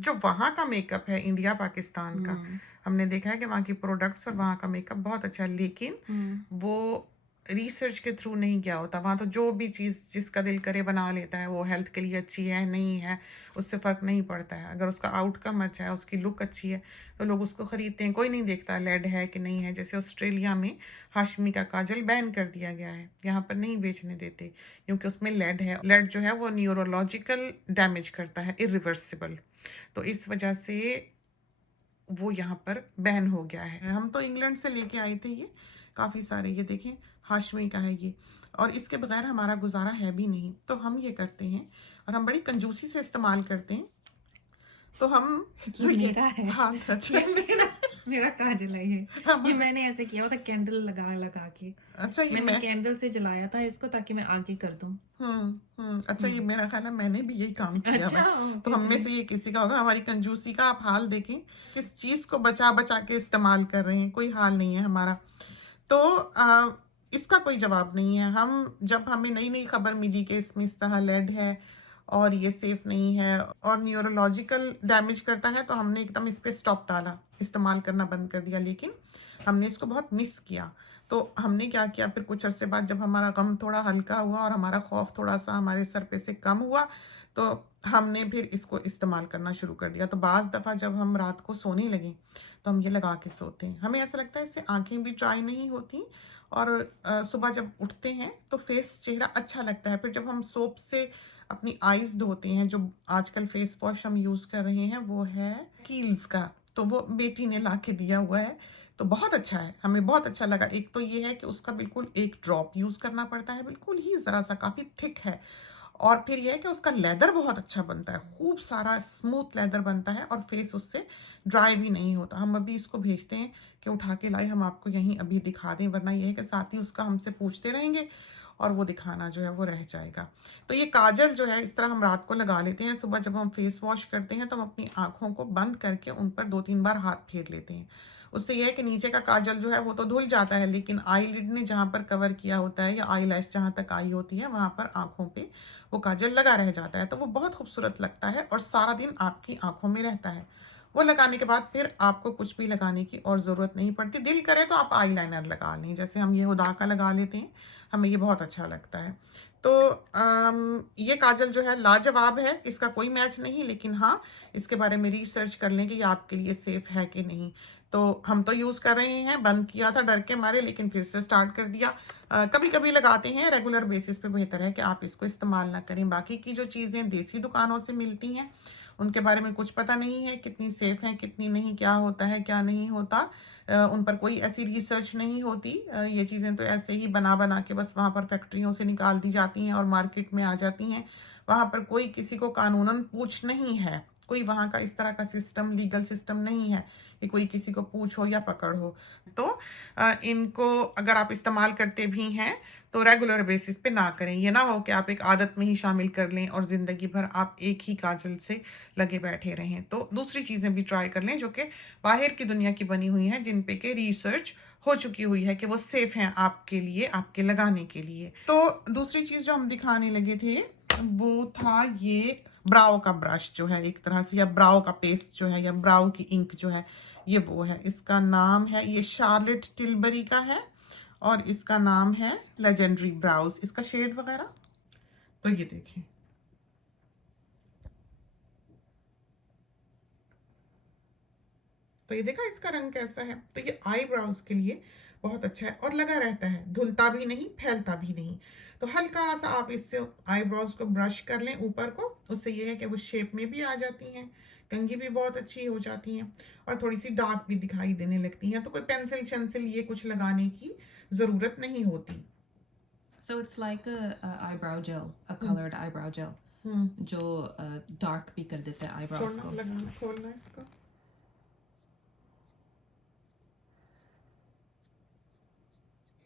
जो वहाँ का मेकअप है इंडिया पाकिस्तान का, हमने देखा है कि वहाँ की प्रोडक्ट्स और वहाँ का मेकअप बहुत अच्छा है, लेकिन वो रिसर्च के थ्रू नहीं किया होता। वहाँ तो जो भी चीज़ जिसका दिल करे बना लेता है, वो हेल्थ के लिए अच्छी है नहीं है उससे फ़र्क नहीं पड़ता है। अगर उसका आउटकम अच्छा है, उसकी लुक अच्छी है, तो लोग उसको ख़रीदते हैं। कोई नहीं देखता लेड है कि नहीं है। जैसे ऑस्ट्रेलिया में हाशमी का काजल बैन कर दिया गया है, यहाँ पर नहीं बेचने देते क्योंकि उसमें लेड है। लेड जो है वो न्यूरोलॉजिकल डैमेज करता है, इरिवर्सिबल। तो इस वजह से वो यहाँ पर बैन हो गया है। हम तो इंग्लैंड से लेके आए थे ये काफ़ी सारे, ये देखें हाशमी का है ये, और इसके बगैर हमारा गुजारा है भी नहीं। तो हम ये करते हैं और हम बड़ी कंजूसी से इस्तेमाल करते हैं। तो हम ये मेरा है। हाँ सच ये में मेरा काजल है ये हमारे मैंने ऐसे किया हुआ था कैंडल लगा लगा के। अच्छा ये मैंने मैं कैंडल से जलाया था इसको ताकि मैं आगे कर दूं। अच्छा ये हम्म। मेरा ख्याल है मैंने भी यही काम किया हुआ अच्छा, है। तो ओके, हम में चले। से ये किसी का होगा। हमारी कंजूसी का आप हाल देखें, किस चीज़ को बचा बचा के इस्तेमाल कर रहे हैं, कोई हाल नहीं है हमारा। तो इसका कोई जवाब नहीं है। हम जब हमें नई नई खबर मिली कि इसमें इस तरह लेड है और ये सेफ नहीं है और न्यूरोलॉजिकल डैमेज करता है, तो हमने एकदम इस पे स्टॉप डाला, इस्तेमाल करना बंद कर दिया। लेकिन हमने इसको बहुत मिस किया। तो हमने क्या किया, फिर कुछ अरसे बाद जब हमारा गम थोड़ा हल्का हुआ और हमारा खौफ थोड़ा सा हमारे सर पे से कम हुआ, तो हमने फिर इसको इस्तेमाल करना शुरू कर दिया। तो बाज़ दफ़ा जब हम रात को सोने लगे तो हम ये लगा के सोते हैं। हमें ऐसा लगता है इससे आंखें भी ड्राई नहीं होती और सुबह जब उठते हैं तो फेस चेहरा अच्छा लगता है। फिर जब हम सोप से अपनी आईज़ धोते हैं, जो आजकल फेस वॉश हम यूज़ कर रहे हैं वो है कील्स का, तो वो बेटी ने ला के दिया हुआ है। तो बहुत अच्छा है, हमें बहुत अच्छा लगा। एक तो ये है कि उसका बिल्कुल एक ड्रॉप यूज़ करना पड़ता है, बिल्कुल ही ज़रा सा, काफ़ी थिक है। और फिर ये है कि उसका लेदर बहुत अच्छा बनता है, खूब सारा स्मूथ लेदर बनता है और फेस उससे ड्राई भी नहीं होता। हम अभी इसको भेजते हैं कि उठा के लाए, हम आपको यहीं अभी दिखा दें, वरना ये है कि साथ ही उसका हमसे पूछते रहेंगे और वो दिखाना जो है वो रह जाएगा। तो ये काजल जो है इस तरह हम रात को लगा लेते हैं। सुबह जब हम फेस वॉश करते हैं तो हम अपनी आँखों को बंद करके उन पर 2-3 बार हाथ फेर लेते हैं। उससे ये है कि नीचे का काजल जो है वो तो धुल जाता है, लेकिन आईलिड ने जहाँ पर कवर किया होता है या आईलैश जहाँ तक आई होती है वहाँ पर आँखों पे वो काजल लगा रह जाता है। तो वो बहुत खूबसूरत लगता है और सारा दिन आपकी आँखों में रहता है। वो लगाने के बाद फिर आपको कुछ भी लगाने की और ज़रूरत नहीं पड़ती। दिल करे तो आप आईलाइनर लगा लें, जैसे हम ये हुदा का लगा लेते हैं, हमें ये बहुत अच्छा लगता है। तो ये काजल जो है लाजवाब है, इसका कोई मैच नहीं, लेकिन हाँ, इसके बारे में रिसर्च कर लें कि ये आपके लिए सेफ़ है कि नहीं। तो हम तो यूज़ कर रहे हैं, बंद किया था डर के मारे, लेकिन फिर से स्टार्ट कर दिया। कभी-कभी लगाते हैं, रेगुलर बेसिस पे बेहतर है कि आप इसको इस्तेमाल ना करें। बाकी की जो चीज़ें देसी दुकानों से मिलती हैं, उनके बारे में कुछ पता नहीं है, कितनी सेफ़ हैं, कितनी नहीं, क्या होता है, क्या नहीं होता। उन पर कोई ऐसी रिसर्च नहीं होती। ये चीज़ें तो ऐसे ही बना-बना के बस वहाँ पर फैक्ट्रियों से निकाल दी जाती हैं और मार्केट में आ जाती हैं। वहाँ पर कोई किसी को कानूनन पूछ नहीं है। कोई वहाँ का इस तरह का सिस्टम, लीगल सिस्टम नहीं है कि कोई किसी को पूछ हो या पकड़ हो। तो इनको अगर आप इस्तेमाल करते भी हैं तो रेगुलर बेसिस पे ना करें। ये ना हो कि आप एक आदत में ही शामिल कर लें और ज़िंदगी भर आप एक ही काजल से लगे बैठे रहें। तो दूसरी चीज़ें भी ट्राई कर लें जो कि बाहर की दुनिया की बनी हुई हैं, जिन पे कि रिसर्च हो चुकी हुई है कि वो सेफ़ हैं आपके लिए, आपके लगाने के लिए। तो दूसरी चीज़ जो हम दिखाने लगे थे वो था ये ब्राउ का ब्रश जो है एक तरह से, या ब्राउ का पेस्ट जो है, या ब्राउ की इंक जो है, ये वो है। इसका नाम है, ये शार्लेट टिलबरी का है और इसका नाम है लेजेंडरी ब्राउज, इसका शेड वगैरह। तो ये देखें, तो ये देखा इसका रंग कैसा है। तो ये आई ब्राउज के लिए बहुत अच्छा है और लगा रहता है, धुलता भी नहीं, फैलता भी नहीं। तो हल्का सा आप इससे आई ब्राउज को ब्रश कर लें ऊपर को, उससे ये है कि वो शेप में भी आ जाती हैं, कंघी भी बहुत अच्छी हो जाती हैं और थोड़ी सी डार्क भी दिखाई देने लगती हैं। तो कोई पेंसिल शेंसिल ये कुछ लगाने की ज़रूरत नहीं होती। So it's like a eyebrow gel, a hmm colored eyebrow gel, हम्म जो डार्क भी कर देता है आईब्रोज छोड़ना, को। लगाना, खोलना इसको।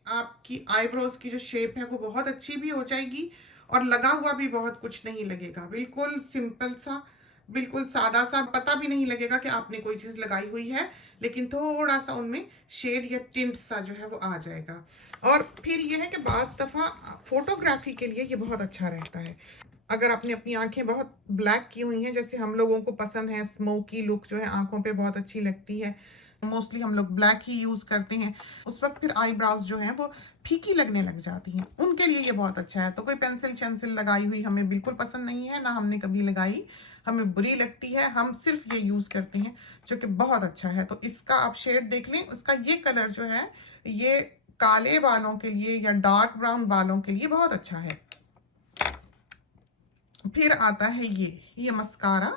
आपकी आईब्रोज की जो शेप है वो बहुत अच्छी भी हो जाएगी और लगा हुआ भी बहुत कुछ नहीं लगेगा। बिल्कुल सिंपल सा, बिल्कुल सादा सा, पता भी नहीं लगेगा कि आपने कोई चीज़ लगाई हुई है, लेकिन थोड़ा सा उनमें शेड या टिंट सा जो है वो आ जाएगा। और फिर ये है कि बाज़ दफ़ा फ़ोटोग्राफी के लिए ये बहुत अच्छा रहता है। अगर आपने अपनी आंखें बहुत ब्लैक की हुई हैं, जैसे हम लोगों को पसंद है, स्मोकी लुक जो है आंखों पे बहुत अच्छी लगती है, मोस्टली हम लोग ब्लैक ही यूज़ करते हैं, उस वक्त फिर आईब्राउज जो हैं वो फीकी लगने लग जाती हैं, उनके लिए ये बहुत अच्छा है। तो कोई पेंसिल शेंसिल लगाई हुई हमें बिल्कुल पसंद नहीं है, ना हमने कभी लगाई, हमें बुरी लगती है, हम सिर्फ ये यूज़ करते हैं, जो कि बहुत अच्छा है। तो इसका आप शेड देख लें, उसका ये कलर जो है ये काले बालों के लिए या डार्क ब्राउन बालों के लिए बहुत अच्छा है। फिर आता है ये मस्कारा।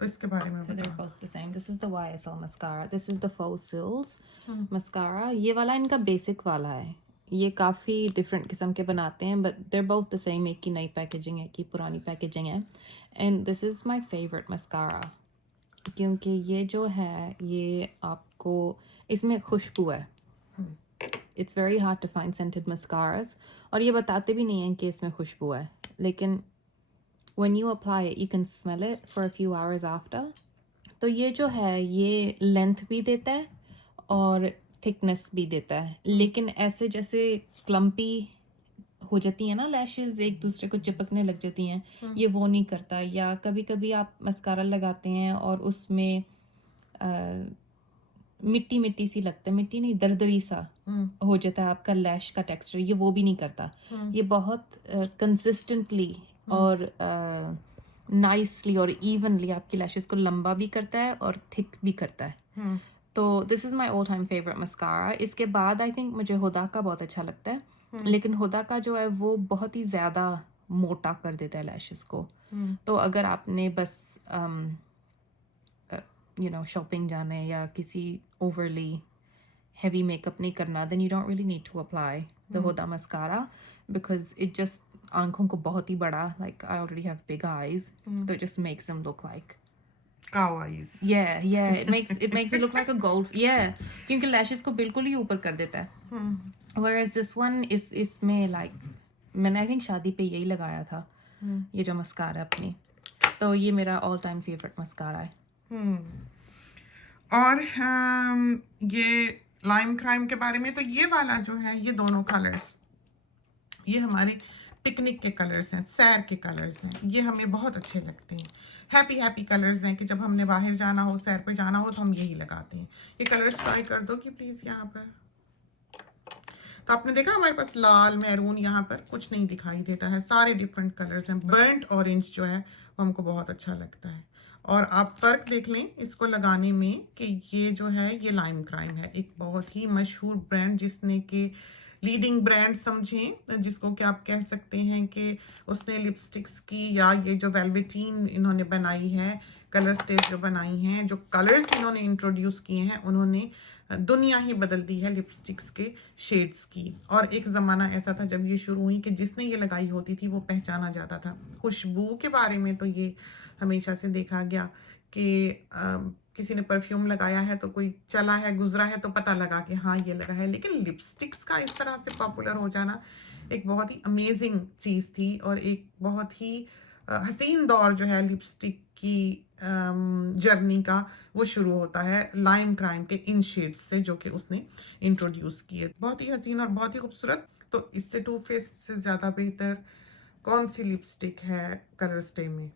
तो इसके बारे में So they're बताओ। both the same. This is the YSL mascara. This is the Faux Cils hmm, mascara. ये वाला इनका बेसिक वाला है. ये काफ़ी डिफरेंट किस्म के बनाते हैं, but they're both the same. एक की नई पैकेजिंग है, एक की पुरानी पैकेजिंग है. And this is my favorite mascara. क्योंकि ये जो है ये आपको इसमें खुशबू है. It's very hard to find scented mascaras. और ये बताते भी नहीं हैं कि इसमें खुशबू है, लेकिन when you apply it you can smell it for a few hours after. तो ये जो है ये लेंथ भी देता है और थिकनेस भी देता है, लेकिन ऐसे जैसे क्लम्पी हो जाती है ना लैशेस, एक दूसरे को चिपकने लग जाती हैं, ये वो नहीं करता. या कभी कभी आप मस्कारा लगाते हैं और उसमें मिट्टी मिट्टी सी लगता है, मिट्टी नहीं दरदरी सा हो जाता है आपका लैश का टेक्सचर, ये वो भी नहीं करता. ये बहुत कंसिस्टेंटली और नाइसली और इवनली आपकी लैशेस को लंबा भी करता है और थिक भी करता है. तो this is my all time favourite mascara. इसके बाद आई थिंक मुझे हुदा का बहुत अच्छा लगता है, लेकिन हुदा का जो है वो बहुत ही ज़्यादा मोटा कर देता है लैशेस को. तो अगर आपने बस शॉपिंग जाना है या किसी ओवरली heavy makeup नहीं करना, then you don't really need to apply the Huda mascara because it just आंखों को बहुत ही बड़ा, like I already have big eyes, so it just makes them look like cow eyes. yeah it makes me look like a gold, yeah, क्योंकि lashes को बिल्कुल ही ऊपर कर देता है. Whereas this one is इसमें like मैंने I think शादी पे यही लगाया था, ये जो मस्कारा अपनी. तो ये मेरा all time favorite मस्कारा है. और ये लाइम क्राइम के बारे में, तो ये वाला जो है ये दोनों कलर्स ये हमारे पिकनिक के कलर्स हैं, सैर के कलर्स हैं, ये हमें बहुत अच्छे लगते हैं. हैप्पी कलर्स हैं कि जब हमने बाहर जाना हो, सैर पे जाना हो तो हम यही लगाते हैं. ये कलर्स ट्राई कर दो कि प्लीज़ यहाँ पर. तो आपने देखा हमारे पास लाल मैरून यहाँ पर कुछ नहीं दिखाई देता है, सारे डिफरेंट कलर्स हैं. बर्न्ट ऑरेंज जो है वो हमको बहुत अच्छा लगता है. और आप फ़र्क देख लें इसको लगाने में कि ये जो है ये लाइम क्राइम है, एक बहुत ही मशहूर ब्रांड, जिसने कि लीडिंग ब्रांड समझें, जिसको कि आप कह सकते हैं कि उसने लिपस्टिक्स की या ये जो वेलवेटीन इन्होंने बनाई है, कलर स्टेज जो बनाई हैं, जो कलर्स इन्होंने इंट्रोड्यूस किए हैं, उन्होंने दुनिया ही बदल दी है लिपस्टिक्स के शेड्स की. और एक ज़माना ऐसा था जब ये शुरू हुई कि जिसने ये लगाई होती थी वो पहचाना जाता था. खुशबू के बारे में तो ये हमेशा से देखा गया कि किसी ने परफ्यूम लगाया है तो कोई चला है गुजरा है तो पता लगा कि हाँ ये लगा है. लेकिन लिपस्टिक्स का इस तरह से पॉपुलर हो जाना एक बहुत ही अमेजिंग चीज़ थी और एक बहुत ही हसीन दौर जो है लिपस्टिक की जर्नी का वो शुरू होता है लाइम क्राइम के इन शेड्स से, जो कि उसने इंट्रोड्यूस किए. बहुत ही हसीन और बहुत ही खूबसूरत. तो इससे टू फेस से ज़्यादा बेहतर कौन सी लिपस्टिक है कलर स्टे में?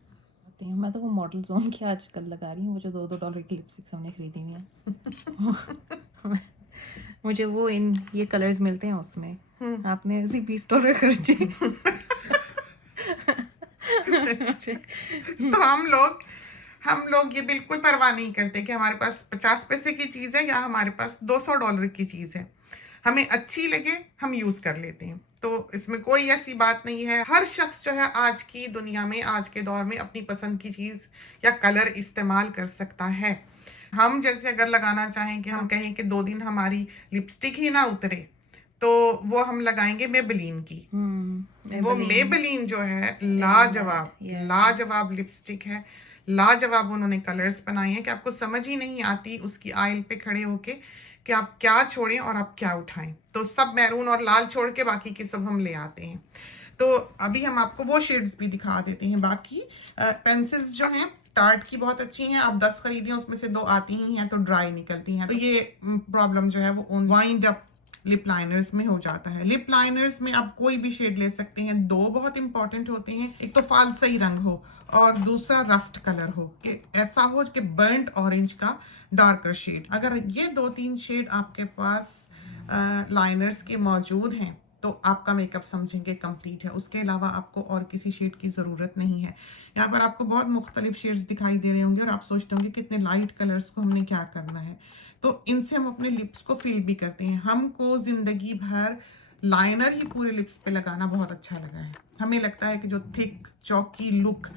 मैं तो वो मॉडल जोन की आजकल लगा रही हूँ, वो जो $2 की लिपस्टिक्स हमने खरीदी हुई हैं. मुझे वो ये कलर्स मिलते हैं उसमें. आपने ऐसी $20 खर्चे. तो हम लोग ये बिल्कुल परवाह नहीं करते कि हमारे पास 50 पैसे की चीज़ है या हमारे पास $200 की चीज़ है. हमें अच्छी लगे हम यूज़ कर लेते हैं. तो इसमें कोई ऐसी बात नहीं है. हर शख्स जो है आज की दुनिया में, आज के दौर में अपनी पसंद की चीज़ या कलर इस्तेमाल कर सकता है. हम जैसे अगर लगाना चाहें कि हम कहें कि 2 दिन हमारी लिपस्टिक ही ना उतरे, तो वो हम लगाएंगे मेबेलिन की. वो मेबेलिन जो है लाजवाब लिपस्टिक है, लाजवाब उन्होंने कलर्स बनाए हैं कि आपको समझ ही नहीं आती उसकी आयल पे खड़े होके कि आप क्या छोड़ें और आप क्या उठाएं. तो सब मैरून और लाल छोड़ के बाकी की सब हम ले आते हैं. तो अभी हम आपको वो शेड्स भी दिखा देते हैं. बाकी पेंसिल्स जो हैं टार्ट की बहुत अच्छी हैं. आप 10 खरीदें उसमें से 2 आती ही हैं तो ड्राई निकलती हैं. तो ये प्रॉब्लम जो है वो वाइंड अप लिप लाइनर्स में हो जाता है। लिप लाइनर्स में आप कोई भी शेड ले सकते हैं। दो बहुत इंपॉर्टेंट होते हैं, एक तो फालसई रंग हो और दूसरा रस्ट कलर हो, कि ऐसा हो कि बर्न्ट ऑरेंज का डार्कर शेड। अगर ये 2-3 शेड आपके पास लाइनर्स के मौजूद हैं तो आपका मेकअप समझेंगे कंप्लीट है। उसके अलावा आपको और किसी शेड की ज़रूरत नहीं है। यहाँ पर आपको बहुत मुख्तलिफ शेड्स दिखाई दे रहे होंगे और आप सोचते होंगे कितने लाइट कलर्स को हमने क्या करना है। तो इनसे हम अपने लिप्स को फिल भी करते हैं। हमको ज़िंदगी भर लाइनर ही पूरे लिप्स पे लगाना बहुत अच्छा लगा है। हमें लगता है कि जो थिक चौकी लुक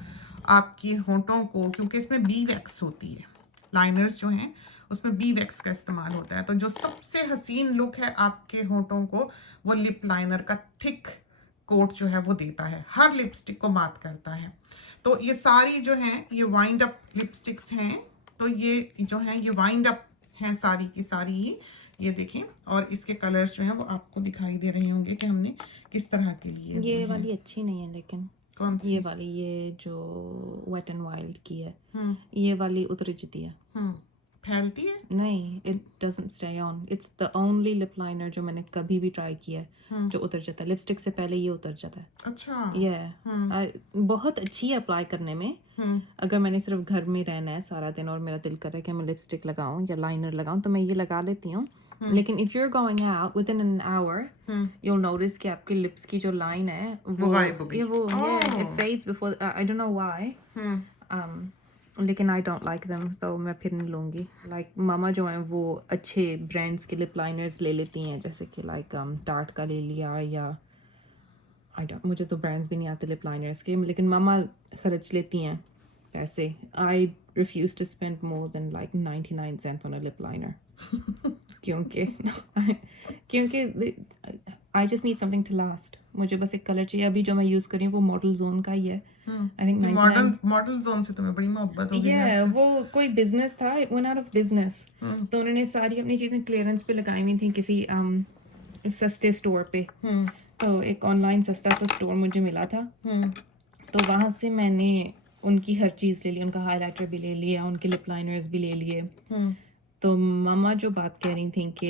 आपकी होंठों को, क्योंकि इसमें बी वैक्स होती है, लाइनर्स जो हैं उसमें बी वैक्स का इस्तेमाल होता है, तो जो सबसे हसीन लुक है आपके होंठों को वो लिप लाइनर का थिक कोट जो है वो देता है, हर लिपस्टिक को मात करता है। तो ये सारी जो हैं ये वाइंड अप लिपस्टिक्स हैं। तो ये जो हैं ये वाइंड अप हैं सारी की सारी ही। ये देखें, और इसके कलर्स जो हैं वो आपको दिखाई दे रहे होंगे कि हमने किस तरह के लिए हुए ये हैं। वाली अच्छी नहीं है लेकिन कौन सी? ये वाली, ये जो वेट एंड वाइल्ड की है, ये वाली उतर जाती है। फैलती है? नहीं, it doesn't stay on. It's the only lip liner जो मैंने कभी भी ट्राई किया है जो उतर जाता है। लिपस्टिक से पहले ये उतर जाता है। अच्छा। बहुत अच्छी है अप्लाई करने में। अगर मैंने सिर्फ घर में रहना है सारा दिन और मेरा दिल कर रहा है कि मैं लिपस्टिक लगाऊं या लाइनर लगाऊं तो मैं ये लगा लेती हूँ। लेकिन if you are going out with in an hour you will notice कि आपके लिप्स की जो लाइन है वो it fades before, I don't know why, लेकिन आई डोंट लाइक देम, तो मैं फिर नहीं लूँगी। लाइक मामा जो हैं वो अच्छे ब्रांड्स के लिप लाइनर्स ले लेती हैं, जैसे कि लाइक टार्ट का ले लिया, या आई डोंट, मुझे तो ब्रांड्स भी नहीं आते लिप लाइनर्स के, लेकिन मामा खर्च लेती हैं पैसे। I refuse to spend more than like 99 cents on a lip liner क्योंकि I just need something to last. मुझे बस एक कलर चाहिए। अभी जो मैं यूज़ कर रही हूँ वो मॉडल जोन का ही है। आई थिंक मॉडल जोन से तुम्हें बड़ी मोहब्बत होगी। वो कोई बिजनेस था, it went out of business, तो उन्होंने सारी अपनी चीज़ें क्लियरेंस पे लगाई हुई थी किसी सस्ते स्टोर पे। तो एक ऑनलाइन सस्ता सा स्टोर मुझे मिला था, तो वहाँ से मैंने उनकी हर चीज़ ले ली। उनका हाइलाइटर भी ले लिया, उनके लिप लाइनर्स भी ले लिए। तो मामा जो बात कह रही थी कि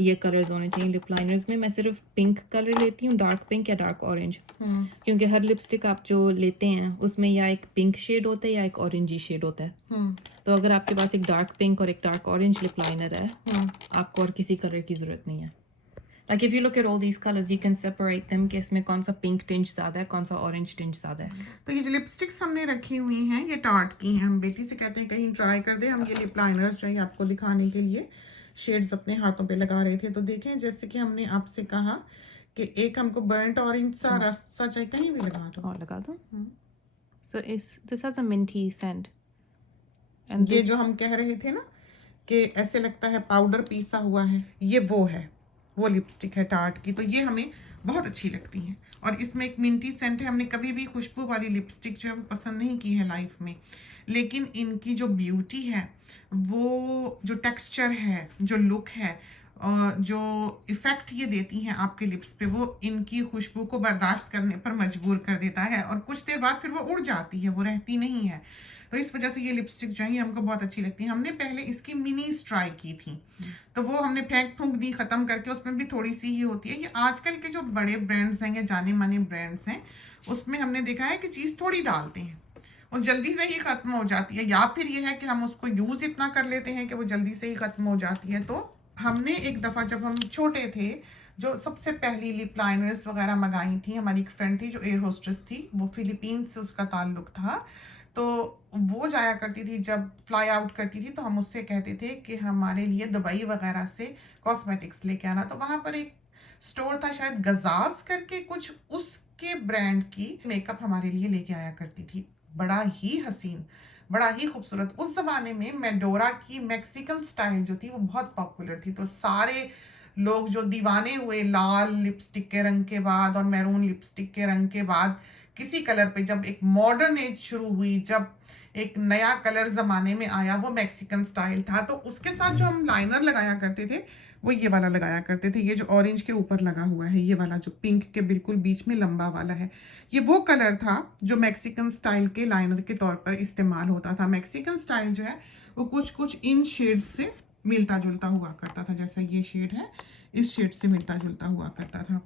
ये कलर्स होने चाहिए लिप लाइनर्स में, मैं सिर्फ पिंक कलर लेती हूँ, डार्क पिंक या डार्क ऑरेंज, क्योंकि हर लिपस्टिक आप जो लेते हैं उसमें या एक पिंक शेड होता है या एक ऑरेंजी शेड होता है। तो अगर आपके पास एक डार्क पिंक और एक डार्क ऑरेंज लिप लाइनर है, आपको और किसी कलर की ज़रूरत नहीं है। Like if you look at all these colors, you can separate them कि इसमें कौन सा पिंक टिंज ज़्यादा है, कौन सा ऑरेंज टिंज ज़्यादा है। तो ये जो लिपस्टिक्स हमने रखी हुई हैं ये टार्ट की हैं। हम बेटी से कहते हैं कहीं ट्राई कर दे। हम ये लिप लाइनर्स जो है आपको दिखाने के लिए शेड्स अपने हाथों पे लगा रहे थे। तो देखें, जैसे कि हमने आपसे कहा कि एक हमको बर्न्ट ऑरेंज सा रस्ट सा चाहिए, कहीं भी लगा दो। और लगा दो। So this has a minty scent. ये जो हम कह रहे थे ना कि ऐसे लगता है पाउडर पीसा हुआ है, ये वो है, वो लिपस्टिक है टार्ट की। तो ये हमें बहुत अच्छी लगती हैं और इसमें एक मिंटी सेंट है। हमने कभी भी खुशबू वाली लिपस्टिक जो है वो पसंद नहीं की है लाइफ में, लेकिन इनकी जो ब्यूटी है, वो जो टेक्सचर है, जो लुक है, जो इफ़ेक्ट ये देती हैं आपके लिप्स पे, वो इनकी खुशबू को बर्दाश्त करने पर मजबूर कर देता है और कुछ देर बाद फिर वो उड़ जाती है, वो रहती नहीं है। तो इस वजह से ये लिपस्टिक जो है ये हमको बहुत अच्छी लगती है। हमने पहले इसकी मिनीज ट्राई की थी, तो वो हमने फेंक फूंक दी ख़त्म करके, उसमें भी थोड़ी सी ही होती है। ये आजकल के जो बड़े ब्रांड्स हैं या जाने माने ब्रांड्स हैं, उसमें हमने देखा है कि चीज़ थोड़ी डालते हैं और जल्दी से ही ख़त्म हो जाती है, या फिर ये है कि हम उसको यूज़ इतना कर लेते हैं कि वो जल्दी से ही ख़त्म हो जाती है। तो हमने एक दफ़ा जब हम छोटे थे, जो सबसे पहली लिप लाइनर्स वगैरह मंगाई थी, हमारी एक फ्रेंड थी जो एयर होस्टेस थी, वो फिलीपींस से उसका ताल्लुक था। तो वो जाया करती थी, जब फ्लाई आउट करती थी तो हम उससे कहते थे कि हमारे लिए दुबई वगैरह से कॉस्मेटिक्स लेके आना। तो वहाँ पर एक स्टोर था शायद गजाज करके कुछ, उसके ब्रांड की मेकअप हमारे लिए लेके आया करती थी। बड़ा ही हसीन, बड़ा ही खूबसूरत। उस ज़माने में मेडोरा की मैक्सिकन स्टाइल जो थी वो बहुत पॉपुलर थी। तो सारे लोग जो दीवाने हुए लाल लिपस्टिक के रंग के बाद और मैरून लिपस्टिक के रंग के बाद किसी कलर पे, जब एक मॉडर्न एज शुरू हुई, जब एक नया कलर ज़माने में आया, वो मैक्सिकन स्टाइल था। तो उसके साथ जो हम लाइनर लगाया करते थे वो ये वाला लगाया करते थे। ये जो ऑरेंज के ऊपर लगा हुआ है, ये वाला जो पिंक के बिल्कुल बीच में लंबा वाला है, ये वो कलर था जो मैक्सिकन स्टाइल के लाइनर के तौर पर इस्तेमाल होता था। मैक्सिकन स्टाइल जो है वो कुछ कुछ इन शेड्स से मिलता जुलता हुआ करता था, जैसा ये शेड है इस शेड से मिलता जुलता हुआ करता था।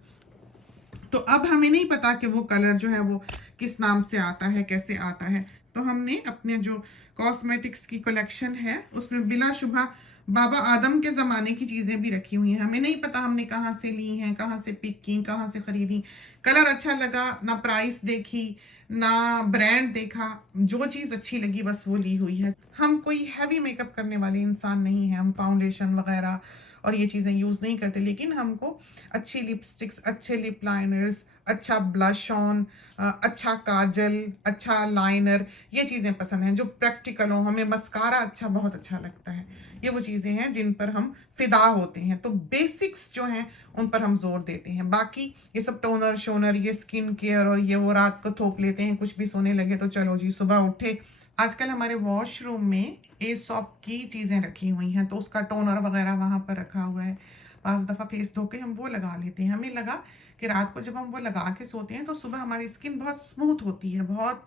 तो अब हमें नहीं पता कि वो कलर जो है वो किस नाम से आता है, कैसे आता है। तो हमने अपने जो कॉस्मेटिक्स की कलेक्शन है उसमें बिलाशुबा बाबा आदम के ज़माने की चीज़ें भी रखी हुई हैं। हमें नहीं पता हमने कहाँ से ली हैं, कहाँ से पिक की, कहाँ से ख़रीदी। कलर अच्छा लगा, ना प्राइस देखी, ना ब्रांड देखा, जो चीज़ अच्छी लगी बस वो ली हुई है। हम कोई हैवी मेकअप करने वाले इंसान नहीं हैं, हम फाउंडेशन वगैरह और ये चीज़ें यूज़ नहीं करते, लेकिन हमको अच्छी लिपस्टिक्स, अच्छे लिप लाइनर्स, अच्छा ब्लश ऑन, अच्छा काजल, अच्छा लाइनर, ये चीज़ें पसंद हैं जो प्रैक्टिकल हो। हमें मस्कारा अच्छा, बहुत अच्छा लगता है। ये वो चीज़ें हैं जिन पर हम फिदा होते हैं। तो बेसिक्स जो हैं उन पर हम जोर देते हैं। बाकी ये सब टोनर शोनर, ये स्किन केयर और ये वो रात को थोप लेते हैं, कुछ भी सोने लगे तो चलो जी सुबह उठे। आजकल हमारे वॉशरूम में एसॉप की चीज़ें रखी हुई हैं, तो उसका टोनर वगैरह वहाँ पर रखा हुआ है। पाँच दफ़ा फेस धो के हम वो लगा लेते हैं। हमें लगा कि रात को जब हम वो लगा के सोते हैं तो सुबह हमारी स्किन बहुत स्मूथ होती है, बहुत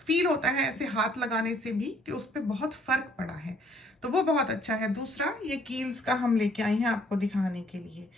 फील होता है ऐसे हाथ लगाने से भी कि उस पर बहुत फ़र्क पड़ा है। तो वो बहुत अच्छा है। दूसरा ये कील्स का हम लेके आए हैं आपको दिखाने के लिए।